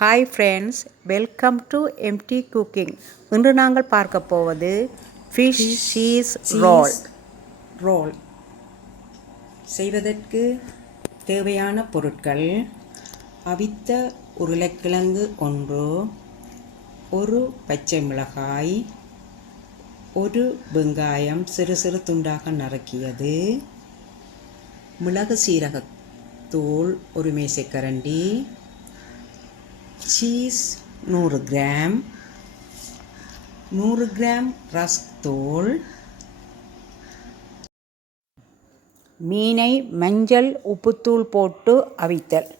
Hi friends welcome to MD cooking இன்று நாங்கள் பார்க்க போவது ஃபிஷ் சீஸ் ரோல் ரோல் செய்வதற்கு தேவையான பொருட்கள். அவித்த உருளைக்கிழங்கு ஒன்று ஒரு பச்சை மிளகாய் ஒரு வெங்காயம் சிறு சிறு துண்டாக நறுக்கியது மிளகு சீரகத்தூள் ஒரு மேசைக்கரண்டி சீஸ் நூறு கிராம் நூறு கிராம் ரஸ்க் தோல் மீனை மஞ்சள் உப்புத்தூள் போட்டு அவித்தல்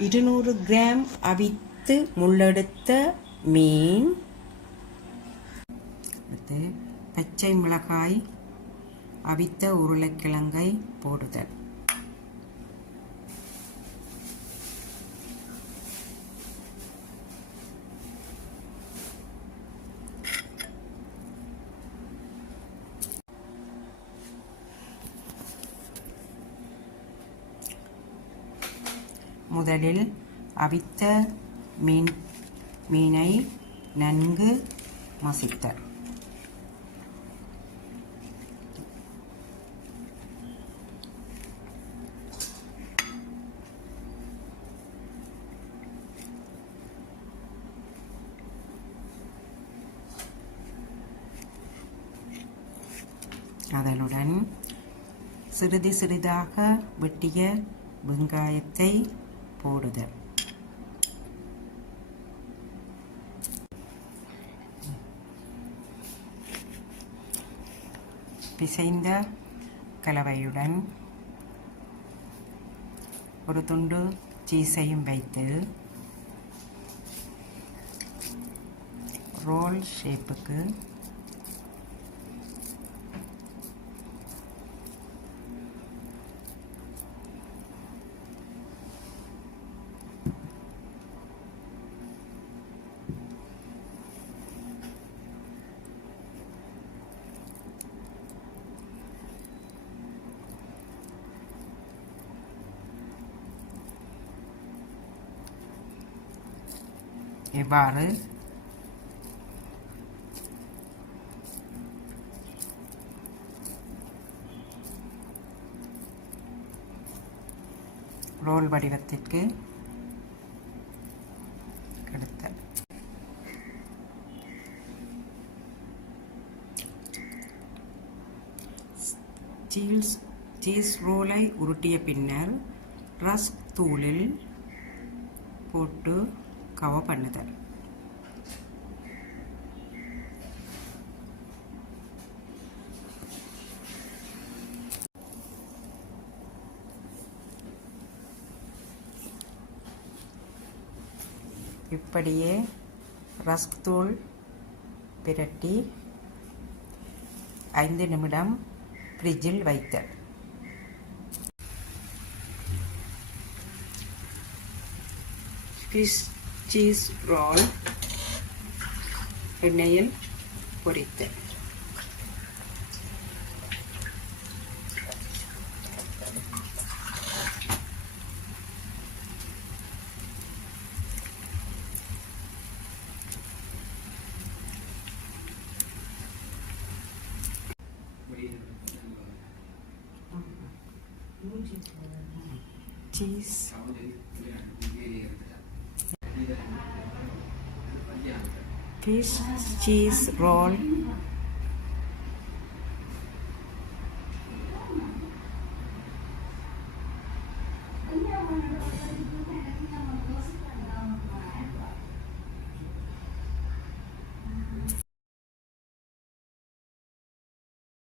இருநூறு கிராம் அவித்து முள்ளெடுத்த மீன் அடுத்து பச்சை மிளகாய் அவித்த உருளைக்கிழங்கை போடுதல். முதலில் அவித்த மீன் மீனை நன்கு மசித்தல். அதனுடன் சிறிது சிறிதாக வெட்டிய வெங்காயத்தை போடுதல் பிசைந்த கலவையுடன் ஒரு துண்டு சீஸையும் வைத்து ரோல் ஷேப்புக்கு இவ்வாறு. ரோல் வடிவத்திற்கு எடுத்தல் சீஸ் சீஸ் ரோலை உருட்டிய பின்னர் ரஸ்க் தூளில் போட்டு கவர் பண்ணுதல் இப்படியே ரஸ்க் தூள் பிரட்டி ஐந்து நிமிடம் ஃப்ரிட்ஜில் வைத்தேன் ஃபிஷ் சீஸ் ரோல் எண்ணெயில் பொரித்தல் சீஸ் fish cheese roll